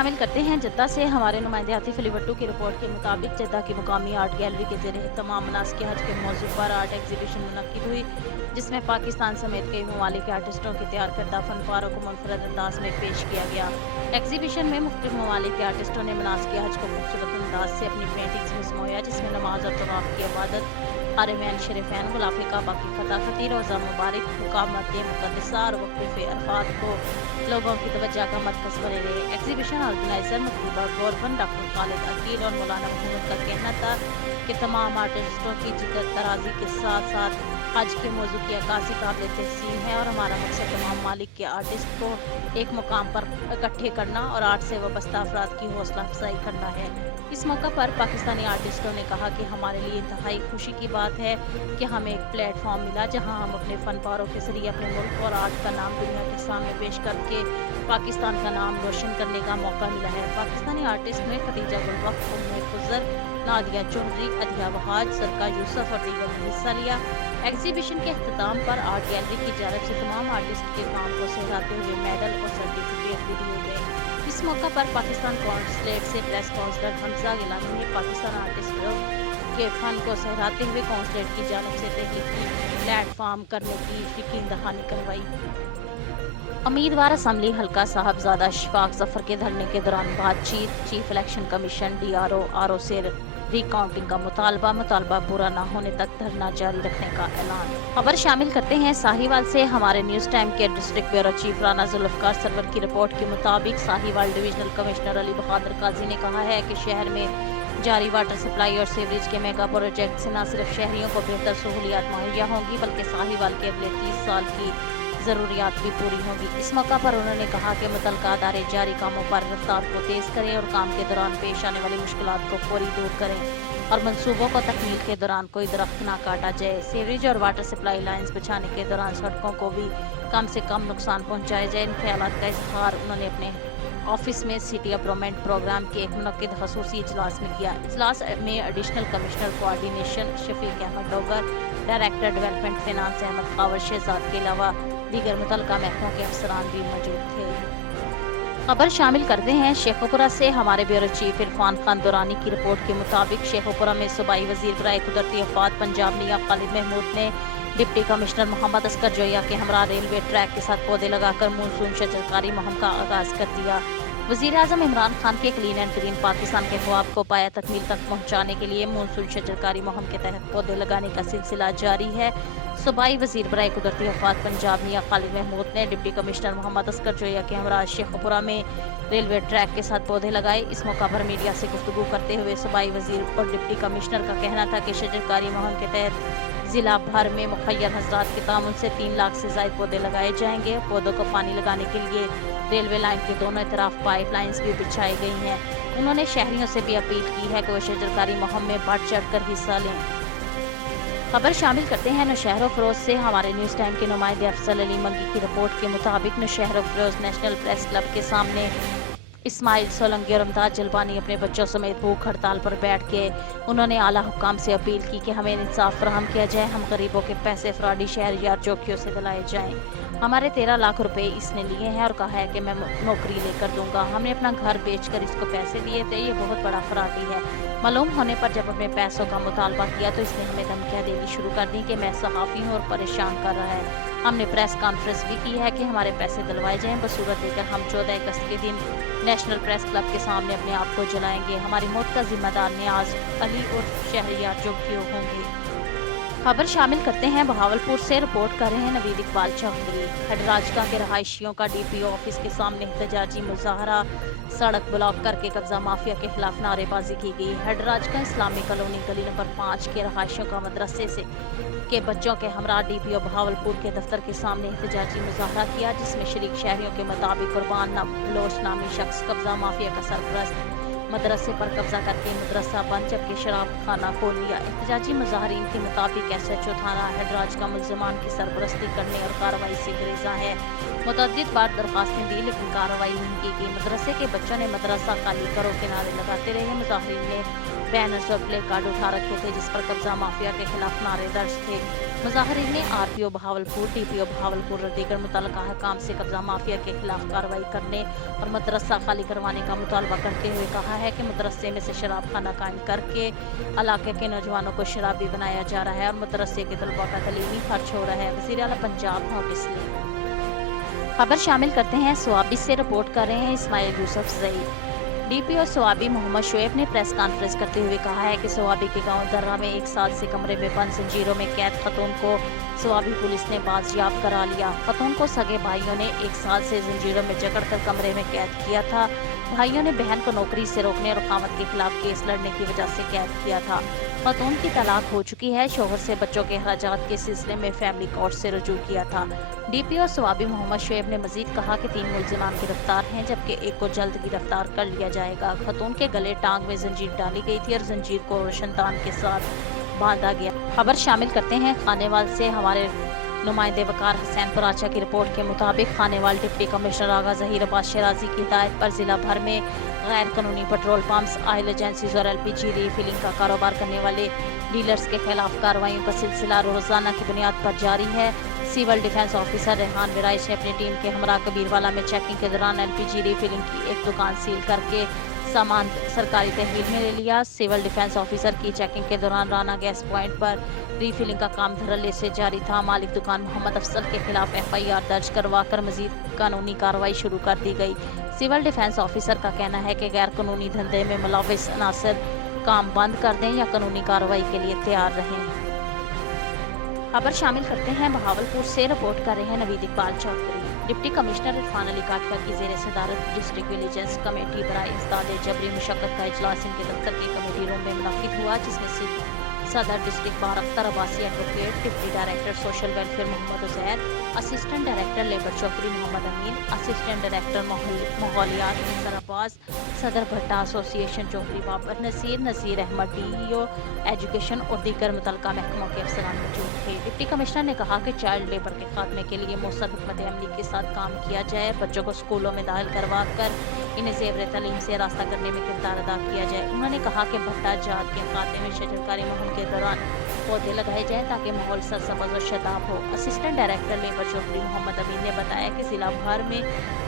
शामिल करते हैं जद्दा से हमारे नुमाइंदे आतिफ अली भट्टू की रिपोर्ट के मुताबिक जद्दा की मुकामी आर्ट गैलरी के ज़रिए तमाम मनासिक हज के मौजू पर आर्ट एग्जीबिशन मुनक्किद हुई, जिसमें पाकिस्तान समेत कई ममालिक के आर्टिस्टों के तैयार करदा फनपारों को मुनफरद अंदाज में पेश किया गया। एग्जीबिशन में मुख्तलिफ ममालिक के आर्टिस्टों ने मनासिक हज को खूबसूरत अंदाज से अपनी पेंटिंग्स में समोया, जिसमें नमाज और तवाफ की इबादत, हरमैन शरीफैन, गुलाफ़े काबा की खताखती, रोज़ा मुबारक, हुकाम मक्के मुक़द्दसा और वक़्फ़े अरफ़ात को लोगों की तवज्जो का मरकज़ बने रहे। एग्जीबिशन ऑर्गेनाइजर मुतलबा गौरबन डॉक्टर खालिद अकील और मौलाना महमूद का कहना था कि तमाम आर्टिस्टों की जिद्दत तराजी के साथ साथ हज के मौजू की अक्कासी काबिल तहसीन है और हमारा मकसद तमाम मालिक के आर्टिस्ट को एक मुकाम पर इकट्ठे करना और आर्ट से वाबस्ता अफराद की हौसला अफजाई करना है। इस मौका पर पाकिस्तानी आर्टिस्टों ने कहा कि हमारे लिए इंतहाई खुशी की बात है कि हमें एक प्लेटफॉर्म मिला जहां हम अपने फनपारों के जरिए अपने मुल्क और आर्ट का नाम दुनिया के सामने पेश करके पाकिस्तान का नाम रोशन करने का मौका मिला है। पाकिस्तानी आर्टिस्ट में खदीजा गुलवक्त, उम्मे खुजर, नादिया चौधरी, अदिया वहाज, सरका यूसुफ और दीगर ने हिस्सा लिया। एग्जीबिशन के अख्ताम पर आर्ट गैलरी की जानिब से तमाम आर्टिस्ट के काम को सहराते हुए मेडल और सर्टिफिकेट भी दिए गए। इस मौका पर पाकिस्तान कॉन्सुलेट से प्रेस काउंसलर हमजा गिलानी ने पाकिस्तान आर्टिस्ट के फन को सहराते हुए कॉन्सुलेट की जानिब से तहरीकी प्लेटफॉर्म करने की यकीन दहानी करवाई। उम्मीदवार असम्बली हल्का साहबजादा इशफाक जफर के धरने के दौरान बातचीत, chief election commission DRO RO से रिकाउंटिंग का मुतालबा पूरा न होने तक धरना जारी रखने का ऐलान। खबर शामिल करते हैं साहिवाल से हमारे न्यूज टाइम के district bureau chief Rana Zulfiqar Sarwar की रिपोर्ट के मुताबिक साहिवाल डिविजनल कमिश्नर अली बहादुर काजी ने कहा है कि शहर में जारी वाटर सप्लाई और सीवरेज के मेगा प्रोजेक्ट से न सिर्फ शहरियों को बेहतर सहूलियात मुहैया होंगी बल्कि साहिवाल के अगले 30 साल की ज़रूरियात भी पूरी होंगी। इस मौका पर उन्होंने कहा कि मुतल्लिका अदारे जारी कामों पर रफ्तार को तेज़ करें और काम के दौरान पेश आने वाली मुश्किलात को फौरी दूर करें और मंसूबों को तकमील के दौरान कोई दरख्त ना काटा जाए। सीवरेज और वाटर सप्लाई लाइन्स बिछाने के दौरान सड़कों को भी कम से कम नुकसान पहुँचाया जाए। इन ख्यालात का इजहार उन्होंने अपने ऑफिस में सिटी अप्रूवमेंट प्रोग्राम के एक मुनक्किद खसूसी इजलास में किया। इजलास में additional commissioner coordination Shafiq Ahmad Dogar, director development finance Ahmad Khawar Shahzad के अलावा दीगर मुतल्लिका महकमों के अफसरान भी मौजूद थे। खबर शामिल करते हैं शेखोपुरा से हमारे ब्यूरो चीफ इरफान खान दुरानी की रिपोर्ट के मुताबिक शेखोपुरा में सूबाई वजीर बराए कुदरती आफात पंजाब मियां खालिद महमूद ने डिप्टी कमिश्नर मोहम्मद असगर जोया के हमरा रेलवे ट्रैक के साथ पौधे लगाकर मानसून शजरकारी मुहिम का आगाज कर दिया। वज़ीर आज़म इमरान खान के क्लीन एंड ग्रीन पाकिस्तान के ख्वाब को पाया तकमील तक पहुँचाने के लिए मानसून शजरकारी मुहिम के तहत पौधे लगाने का सिलसिला जारी है। सूबाई वजीर बराए कुदरती आफात पंजाब मियां खालिद महमूद ने डिप्टी कमिश्नर मोहम्मद असगर जोया के हमरा शेखपुरा में रेलवे ट्रैक के साथ पौधे लगाए। इस मौका पर मीडिया से गुफ्तगू करते हुए सूबाई वजीर और डिप्टी कमिश्नर का कहना था कि शजरकारी मुहिम के तहत जिला भर में मुखय्यर हजरात के ताउन से 3 लाख से ज्यादा पौधे लगाए जाएंगे। पौधों को पानी लगाने के लिए रेलवे लाइन के दोनों तरफ पाइप लाइन्स भी बिछाई गई हैं। उन्होंने शहरियों से भी अपील की है कि वो शजरकारी मुहिम में बढ़ चढ़ कर हिस्सा लें। खबर शामिल करते हैं नौशहर फरोज से हमारे न्यूज टाइम के नुमाइंदे अफजल अली मंगी की रिपोर्ट के मुताबिक Nowshahr furrows national press club के सामने इस्माइल सोलंकी और अमदाद जलबानी अपने बच्चों समेत भूख हड़ताल पर बैठ के उन्होंने आला हुक्काम से अपील की कि हमें इंसाफ फराहम किया जाए, हम गरीबों के पैसे फ्रॉडी शहर या चौकियों से दिलाए जाएं। हमारे 13 लाख रुपए इसने लिए हैं और कहा है कि मैं नौकरी लेकर दूंगा। हमने अपना घर बेचकर इसको पैसे दिए थे, ये बहुत बड़ा फ्रॉडी है। मालूम होने पर जब अपने पैसों का मुतालबा किया तो इसने हमें धमकियां देनी शुरू कर दी कि मैं सहाफ़ी हूँ और परेशान कर रहा है। हमने प्रेस कॉन्फ्रेंस भी की है कि हमारे पैसे दिलवाए जाएं, बसूरत देकर हम 14 अगस्त के दिन नेशनल प्रेस क्लब के सामने अपने आप को जलाएंगे। हमारी मौत का जिम्मेदार नियाज अली और शहरियार चौकियों होंगे। खबर शामिल करते हैं बहावलपुर से, रिपोर्ट कर रहे हैं नवीद इकबाल चौधरी। हडराजका के रहायशियों का DPO ऑफिस के सामने एहतजाजी मुजाहरा, सड़क ब्लॉक करके कब्जा माफिया के खिलाफ नारेबाजी की गई। हडराजका इस्लामी कॉलोनी गली नंबर 5 के रहायशियों का मदरसे से के बच्चों के हमरा DPO बहावलपुर के दफ्तर के सामने एहतजाजी मुजाहरा किया, जिसमें शरीक शहरियों के मुताबिक कुर्बान बलोच नामी शख्स कब्जा माफिया का सरपरस्त मदरसे पर कब्जा करके मदरसा बंद जबकि शराब खाना खोल लिया। एहतजाजी मुजाहरीन के मुताबिक SHO थाना हडराज का मुल्ज़मान की सरपरस्ती करने और कार्रवाई से गुरेज़ा है। मुतअद्दिद बार दरख्वास्तें दी लेकिन कार्रवाई नहीं की गई। मदरसे के बच्चों ने मदरसा खाली करो के नारे लगाते रहे। मुजाहरीन ने बैनर्स और प्ले कार्ड उठा रखे थे जिस पर कब्जा माफिया के खिलाफ नारे दर्ज थे। मुजाहिरीन ने आरपीओ बहावलपुर, डीपीओ बहावलपुर और दीगर मुतल्लिका हकाम से कब्जा माफिया के खिलाफ कार्रवाई करने और मदरसा खाली करवाने का मुतालबा करते हुए कहा है कि मदरसे में से शराब खाना कायम करके इलाके के नौजवानों को शराबी बनाया जा रहा है और मदरसे के तलबा का तलीमी खर्च हो रहा है। वज़ीर आला पंजाब नोटिस ले। खबर शामिल करते हैं स्वाबी से रिपोर्ट कर रहे हैं इस्माइल यूसुफ ज़ईद। डीपीओ स्वाबी मोहम्मद शोएब ने प्रेस कॉन्फ्रेंस करते हुए कहा है कि स्वाबी के गांव दर्रा में 1 साल से कमरे में बंद जंजीरों में कैद खतून को स्वाबी पुलिस ने बाजियाब करा लिया। खतून को सगे भाइयों ने 1 साल से जंजीरों में जकड़कर कमरे में कैद किया था। भाइयों ने बहन को नौकरी से रोकने और खामद के खिलाफ केस लड़ने की वजह से कैद किया था। खतून की तलाक हो चुकी है। शोहर से बच्चों के अखराजात के सिलसिले में फैमिली कोर्ट से रुजू किया था। डीपीओ स्वाबी मोहम्मद शोएब ने मजीद कहा कि 3 मुलजिमान गिरफ्तार हैं, जबकि एक को जल्द गिरफ्तार कर लिया जाएगा। खतून के गले टांग में जंजीर डाली गई थी और जंजीर को रोशनदान के साथ बांधा गया। खबर शामिल करते हैं खानेवाल से। हमारे नुमाइंदे वकार हुसैन कराचा की रिपोर्ट के मुताबिक खानेवाल डिप्टी कमिश्नर आगा ज़हीर अब्बास शराजी की हिदायत पर जिला भर में गैर कानूनी पेट्रोल पंप्स, ऑयल एजेंसीज और LPG रीफिलिंग का कारोबार करने वाले डीलर्स के खिलाफ कार्रवाइयों का सिलसिला रोजाना की बुनियाद पर जारी है। सिविल डिफेंस ऑफिसर रेहान विराइश ने अपनी टीम के हमरा कबीरवाला में चेकिंग के दौरान LPG रीफिलिंग की एक दुकान सील करके सामान सरकारी तहवील में ले लिया। सिविल डिफेंस ऑफिसर की चेकिंग के दौरान राना गैस पॉइंट पर रीफिलिंग का काम धड़ल्ले से जारी था। मालिक दुकान मोहम्मद अफसल के खिलाफ FIR दर्ज करवाकर मजीद कानूनी कार्रवाई शुरू कर दी गई। सिविल डिफेंस ऑफिसर का कहना है कि गैर कानूनी धंधे में मुलविस अनासर काम बंद कर दें या कानूनी कार्रवाई के लिए तैयार रहें। खबर शामिल करते हैं बहावलपुर से। रिपोर्ट कर रहे हैं नवीद इकबाल चौधरी। डिप्टी कमिश्नर इरफान अली काठिया की ज़ेर सदारत डिस्ट्रिक्ट विजिलेंस कमेटी बराए इंसदाद जबरी मुशक्कत का इजलास इनके दफ्तर के कमेटी रूम में मुनक्किद हुआ, जिसमें सदर district bar Akhtar Abbasi advocate, deputy director social welfare Mohammad Uzair, assistant director labour Chaudhry Mohammad Amin, assistant director माहौलियात निसार अब्बास, सदर भट्टा association Chaudhry Babar Naseer Ahmad DEO education और दीगर मुतल्लिका महकमों के अफसरान मौजूद थे। डिप्टी कमिश्नर ने कहा कि चाइल्ड लेबर के खात्मे के लिए मौसर हुकमत अमली के साथ काम किया जाए, बच्चों को स्कूलों में दाखिल करवा कर इन्हें ज़ेवर तालीम से रास्ता करने में किरदार अदा किया जाए। उन्होंने कहा कि भट्टा जात के खाते में शजरकारी मुहिम के दौरान पौधे लगाए जाएं ताकि माहौल सरसब्ज़ और शदाब हो। Assistant director labour Chaudhry Mohammad Amin ने बताया कि जिला भर में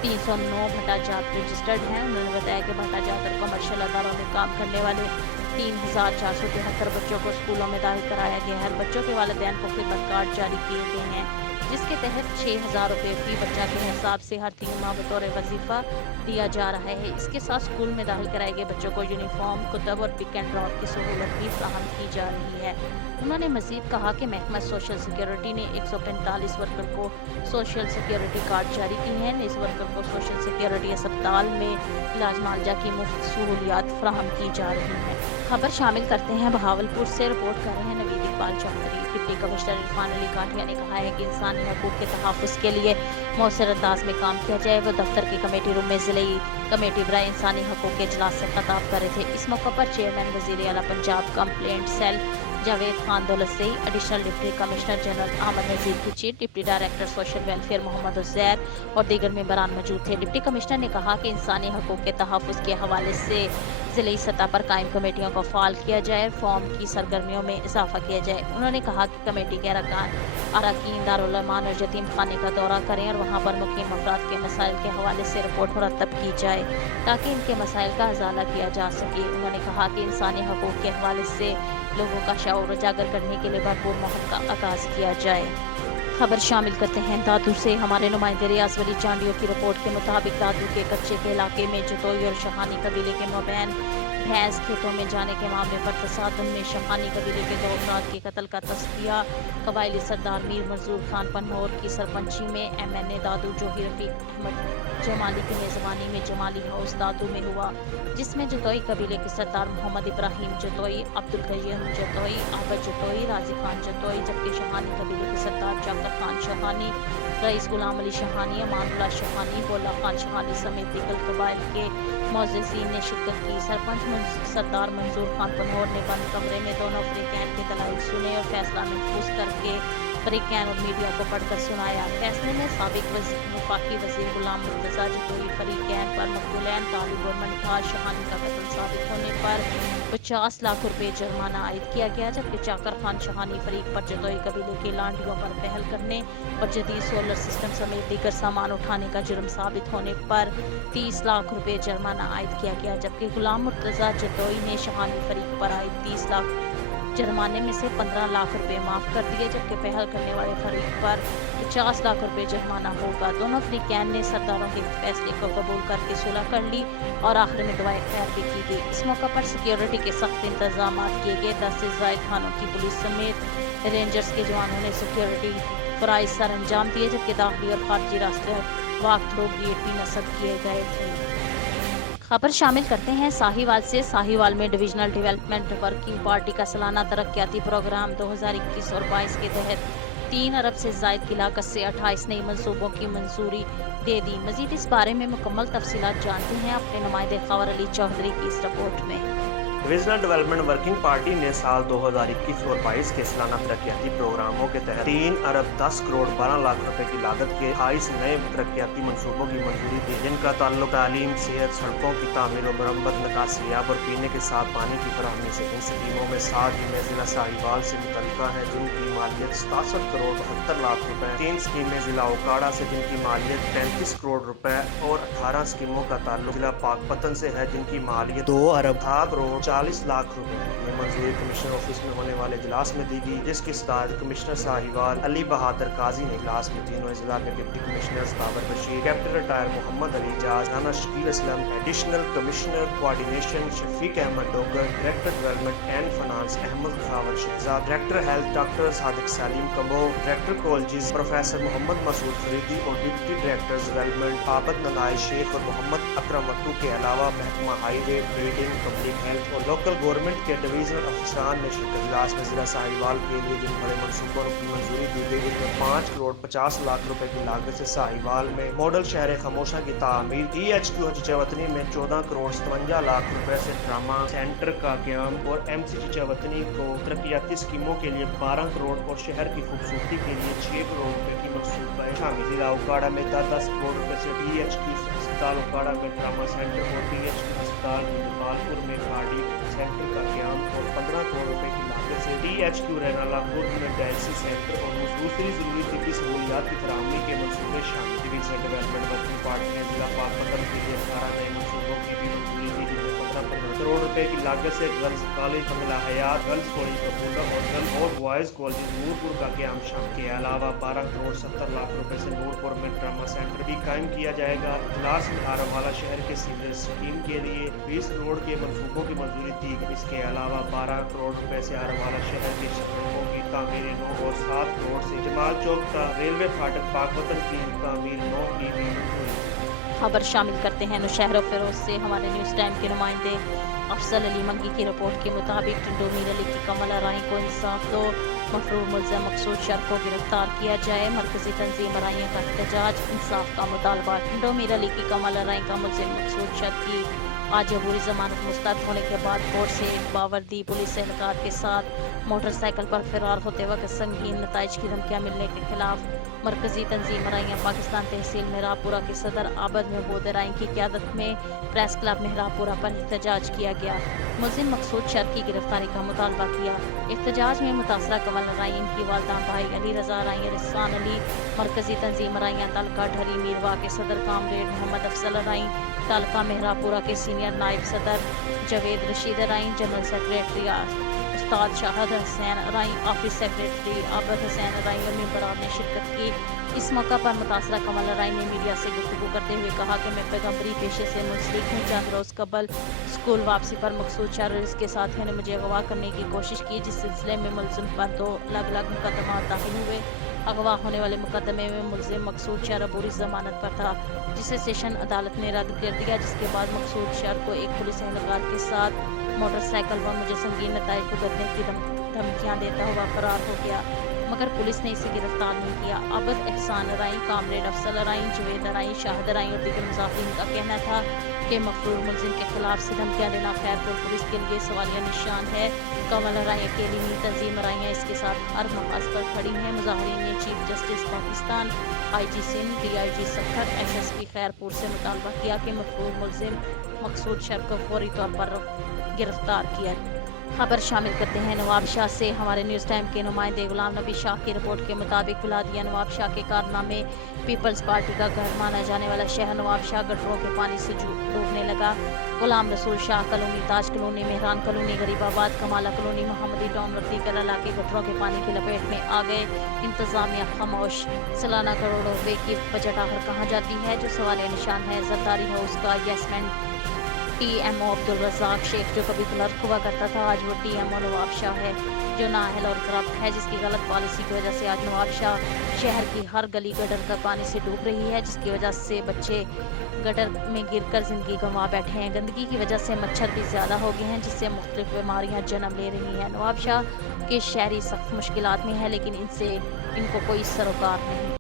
309 भट्टा जात रजिस्टर्ड हैं। उन्होंने बताया कि भट्टा जात और कमर्शियल अदारों में काम करने वाले 3473 बच्चों को स्कूलों में दाखिल कराया गया है। बच्चों के वालिदैन को खिदमत कार्ड जारी किए गए हैं, जिसके तहत 6000 रुपये फी बच्चा के हिसाब से हर 3 माह बतौर वजीफा दिया जा रहा है। इसके साथ स्कूल में दाखिल कराए गए बच्चों को यूनिफॉर्म, कुतब और पिक एंड ड्रॉप की सहूलत भी फराहम की जा रही है। उन्होंने मजीद कहा कि महकमा सोशल सिक्योरिटी ने 145 वर्कर को सोशल सिक्योरिटी कार्ड जारी की हैं। इस वर्कर को सोशल सिक्योरिटी अस्पताल में इलाज मुआवजा की मुफ्त सहूलियात फराहम की जा रही हैं। खबर शामिल करते हैं बहावलपुर से। रिपोर्ट कर रहे हैं नवीद इकबाल चौधरी। डिप्टी कमिश्नर इरफान अली काठिया ने कहा है कि इंसानी हकूक़ के तहफ़्फ़ुज़ के लिए मौसर अंदाज में काम किया जाए। वो दफ्तर के कमेटी रूम में ज़िले कमेटी बराए इंसानी हकूक़ के इजलास से खिताब कर रहे थे। इस मौके पर चेयरमैन वज़ीर आला Punjab complaint cell Javed Khan Daulatzai, additional deputy commissioner general Ahmad Nazir की chief, deputy director social welfare Mohammad Uzair और दीगर मेंबरान मौजूद थे। डिप्टी कमिश्नर ने कहा कि इंसानी हकूक़ के तहफ़्फ़ुज़ के हवाले से ज़िले सतह पर कायम कमेटियों को फ़ाल किया जाए, फॉर्म की सरगर्मियों में इजाफा किया जाए। उन्होंने कहा कि कमेटी के अरकान दारुल अमान और यतीम खाने का दौरा करें और वहाँ पर मुक़ीम अफराद के मसाइल के हवाले से रिपोर्ट मुरतब की जाए ताकि इनके मसाइल का अजाला किया जा सके। उन्होंने कहा कि इंसानी हकूक़ के हवाले से लोगों का शऊर उजागर करने के लिए भरपूर मुहिम का आगाज़ किया जाए। खबर शामिल करते हैं दादू से। हमारे नुमाइंदे रियाज वली चांडियों की रिपोर्ट के मुताबिक दादू के कच्चे के इलाके में जतोई और शहानी कबीले के मबैन भैंस खेतों में जाने के मामले पर तसादुम में शहानी कबीले के 2 अफराद के कत्ल का तस्दिया कबायली सरदार मीर मंजूर खान पन्नौर की सरपंची में MNA दादू जोही रफीक अहमद जमाली की मेज़बानी में जमाली हाउस दादू में हुआ, जिसमें जतोई कबीले के सरदार मोहम्मद इब्राहिम जतोई, अब्दुल कय्यूम जतोई, आबद जतोई, राजी खान जतोई, जबकि शहानी कबीले के सरदार जाकर खान शहानी, रईस गुलाम अली शहानी, अमानुल्लाह शहानी, बोला खान शहानी समेत दीगर कबाइल के मौज़िज़ीन ने शिरकत की। सरपंच सरदार मंजूर खान पन्नौर ने बंद कमरे में दोनों फरीकैन के दलाइल सुने और फैसला महफूज करके फरीकैन और मीडिया को पढ़कर सुनाया। फैसले में साबिक वफाकी वजीर गुलाम मुर्तजा जतोई फरीकैन पर मकबूलैन तालिब और मनिहार शहानी का कत्ल साबित होने पर 50 लाख रुपए जुर्माना आयद किया गया, जबकि चाकर खान शहानी फरीक पर जतोई कबीले के लांडियों पर पहल करने और जदीद सोलर सिस्टम समेत दीगर सामान उठाने का जुर्म साबित होने पर 30 लाख रुपए जुर्माना आयद किया गया, जबकि गुलाम मुर्तजा जतोई ने शहानी फरीक पर आयद 30 लाख जुर्माने में से 15 लाख रुपए माफ कर दिए, जबकि पहल करने वाले फरीक पर 50 लाख रुपए जुर्माना होगा। दोनों फरीकैन ने सरदारों के फैसले को कबूल करके सुलह कर ली और आखिर में दुआए खैर भी की गई। इस मौका पर सिक्योरिटी के सख्त इंतजाम किए गए। 10 से ज्यादा थानों की पुलिस समेत रेंजर्स के जवानों ने सिक्योरिटी फराइज सर अंजाम दिए, जबकि दाखिली और खारजी रास्ते वाक थ्रू गेट भी नस्ब किए गए थे। खबर शामिल करते हैं साहिवाल से। साहिवाल में डिविजनल डेवलपमेंट वर्किंग पार्टी का सालाना तरक्याती प्रोग्राम 2021 और 22 के तहत 3 अरब से जायद की लागत से 28 नई मंसूबों की मंजूरी दे दी। मजीद इस बारे में मुकम्मल तफसीलात जानते हैं अपने नुमाइंदे खबर अली चौधरी की इस रिपोर्ट में। डिविजनल डेवलपमेंट वर्किंग पार्टी ने साल 2021 और 22 के सालाना तरक्याती प्रोग्रामों के तहत 3 अरब 10 करोड़ 12 लाख रुपए की लागत के 28 नए तरक्याती मंसूबों की मंजूरी दी, जिनका ताल्लुक तालीम, सेहत, सड़कों की तामीर और मरम्मत, निकासियाब और पीने के साफ पानी की फराहमी से। इन स्कीमों में 7 स्कीमें जिला साहिवाल से मुतल्लिका हैं, जिनकी मालियत 67 करोड़ 72 लाख रुपए, 3 स्कीमें जिला ओकाड़ा से जिनकी मालियत 35 करोड़ रुपए और 18 स्कीमों का ताल्लुक जिला पाकपतन से है, जिनकी मालियत 2 अरब 8 करोड़ 40 लाख रुपए। ये मंजूरी कमिश्नर ऑफिस में होने वाले इजलास में दी गई, जिसकी सदारत कमिश्नर साहिवाल अली बहादुर काजी ने। इजलास में तीनों जिला के deputy commissioner Babar Bashir, captain retired Mohammad Ali Jaj, Rana Shakeel Aslam, additional commissioner coordination Shafiq Ahmad Dogar, director development and finance Ahmad Khawar Shahzad, director health doctor Sadiq Saleem Kamboh, director colleges professor Mohammad Masood Faridi और डिप्टी डायरेक्टर डेवलपमेंट आबद ननाई शेख और मोहम्मद अकरम मट्टू के अलावा महकमा हाईवे, बिल्डिंग, पब्लिक हेल्थ और लोकल गवर्नमेंट के डिवीजनल अफसरान ने शिरकत। इजलास में जिला साहिवाल के लिए जिन बड़े मनसूबों की मंजूरी दी गई, जिनमें 5 करोड़ 50 लाख रुपए की लागत से साहिवाल में मॉडल शहर खामोशा की तामीर, DHQ हज चवतनी में 14 करोड़ 57 लाख रुपए से ट्रामा सेंटर का क्याम और MCG चवतनी को तरक्याती स्कीमों के लिए 12 करोड़ और शहर की खूबसूरती के लिए 6 करोड़ रुपए की मंसूबा शामिल। जिला ओकाड़ा में 10 करोड़ रुपए से DHQ अस्पताल ओकाड़ा में ट्रामा सेंटर और DHQ अस्पताल गोपालपुर में कार्डियक सेंटर का क्याम और 15 करोड़ रुपए की लागत से DHQ रैनाला खुर्द में डायलिसिस सेंटर और दूसरी जरूरी तिब्बी सहूलियात की फराहमी के मंसूबे शामिल। डिविजनल डेवलपमेंट वर्किंग पार्टी ने जिला पाकपतन के लिए 18 नए मंसूबों की भी मंजूरी दी, जिनमें 15 करोड़ रुपए की लागत से गर्ल्स कॉलेज बंगला हयात, गर्ल्स कॉलेज कपूरथला और गर्ल्स और बॉयज कॉलेज नूरपुर का क्याम शामिल। के अलावा 12 करोड़ 70 लाख रुपए से नूरपुर में ट्रामा सेंटर भी कायम किया जाएगा। इजलास में आरावाला शहर के सीवरेज स्कीम के लिए 20 करोड़ के मंसूबों की मंजूरी दी। इसके अलावा 12 करोड़ रुपए से आरावाला शहर के सड़कों की तामीर 9 और 7 करोड़ से जमाल चौक का रेलवे फाटक पाकपतन की तामीर 9 की भी मंजूरी। खबर शामिल करते हैं नौशहर फिरोज से। हमारे न्यूज़ टाइम के नुमाइंदे अफजल अली मंगी की रिपोर्ट के मुताबिक टंडो मीर अली की कमल राई को इंसाफ दो, मफरूर मुल्ज़म मकसूद शर को गिरफ्तार किया जाए, मरकजी तंजीम राइयों का एहतजाज, इंसाफ का मुतालबा। टंडो मीर अली की कमल राई का मुल्ज़िम मकसूद शर की आज अबूरी जमानत मुस्तरद होने के बाद कोर्ट से एक बावर्दी पुलिस एहलकार के साथ मोटरसाइकिल पर फरार होते वक्त संगीन नताइज की धमकियां मिलने के खिलाफ मरकजी तंजीम राइयां पाकिस्तान तहसील मेहरापुरा के सदर आबद महबूद राई की क़यादत में प्रेस क्लब मेहरापुरा पर एहतजाज किया गया। मुल्ज़िम मकसूद शर की गिरफ्तारी का मुतालबा किया। एहतजाज में मुतासरा कमल राई, इनकी वालदा भाई अली रजा राई, रिस्वान अली, मरकजी तंजीम राइयां तालका ढरी मीरवा के सदर कामरेड मोहम्मद अफजल राई, तालका मेहरापुरा के सीनियर नायब सदर जवेद रशीद राई, जनरल सेक्रेटरी उस्ताद शाहद हुसैन राई, ऑफिस सेक्रेटरी आबद हुसैन राई और मेंबरान ने शिरकत की। इस मौका पर मुतासरा कमल राई ने मीडिया से गुफ्तगू करते हुए कहा कि मैं पैगम्बरी पेशे से मुंसलिक हूँ। चंद रोज़ कबल स्कूल वापसी पर मकसूद शर और इसके साथियों ने मुझे अगवा करने की कोशिश की, जिस सिलसिले में मुल्ज़िम पर 2 अलग अलग मुकदमा दाखिल हुए। अगवा होने वाले मुकदमे में मुल्ज़िम मकसूद शर अबूरी जमानत पर था, जिसे सेशन अदालत ने रद्द कर दिया, जिसके बाद मकसूद शर को एक पुलिस एहलकार के साथ मोटरसाइकिल पर मुझे संगीन नताइज भुगतने की धमकियां देता हुआ फरार हो गया, मगर पुलिस ने इसे गिरफ्तार नहीं किया। अबद एहसान राई, कामरेड अफसल राई, जवेद राई, शाहद राई और दीगर मुजाफिरीन का कहना था के मफरूर मुलजिम के खिलाफ से धमकियां देना खैरपुर पुलिस के लिए सवालिया निशान है। कमल राय अकेली नहीं, तंजीम राइयाँ इसके साथ हर मकास पर खड़ी हैं। मुजाहरीन ने chief justice Pakistan, IG Sindh, DIG Sukkur, SSP Khairpur से मुतालबा किया कि मफरूर मुलजिम मकसूद शर्फ को फौरी तौर पर गिरफ्तार किया। खबर शामिल करते हैं नवाब शाह से। हमारे न्यूज़ टाइम के नुमाइंदे गुलाम नबी शाह की रिपोर्ट के मुताबिक बिलादिया नवाब शाह के कारनामे पीपल्स पार्टी का घर माना जाने वाला शहर नवाब शाह गटरों के पानी से डूबने लगा। Ghulam Rasool Shah colony, Taj colony, Mehran colony, Gharibabad, Kamala colony, Mohammadi town, वर्दीकर इलाके गटरों के पानी की लपेट में आ गए। इंतजामिया खामोश। सालाना करोड़ों रुपए की बजट आखिर कहाँ जाती है, जो सवाल निशान है। जरदारी हाउस का यसमैन TMO अब्दुल रज़ाक शेख, जो कभी क्लर्क हुआ करता था, आज वो TMO नवाब शाह है, जो नाअहल और करप्ट है, जिसकी गलत पॉलिसी की वजह से आज नवाब शाह शहर की हर गली गटर का पानी से डूब रही है, जिसकी वजह से बच्चे गटर में गिरकर जिंदगी गंवा बैठे हैं। गंदगी की वजह से मच्छर भी ज़्यादा हो गए हैं, जिससे मुख्तलिफ बीमारियां जन्म ले रही हैं। नवाब शाह के शहरी सख्त मुश्किलात में है, लेकिन इनको कोई सरोकार नहीं।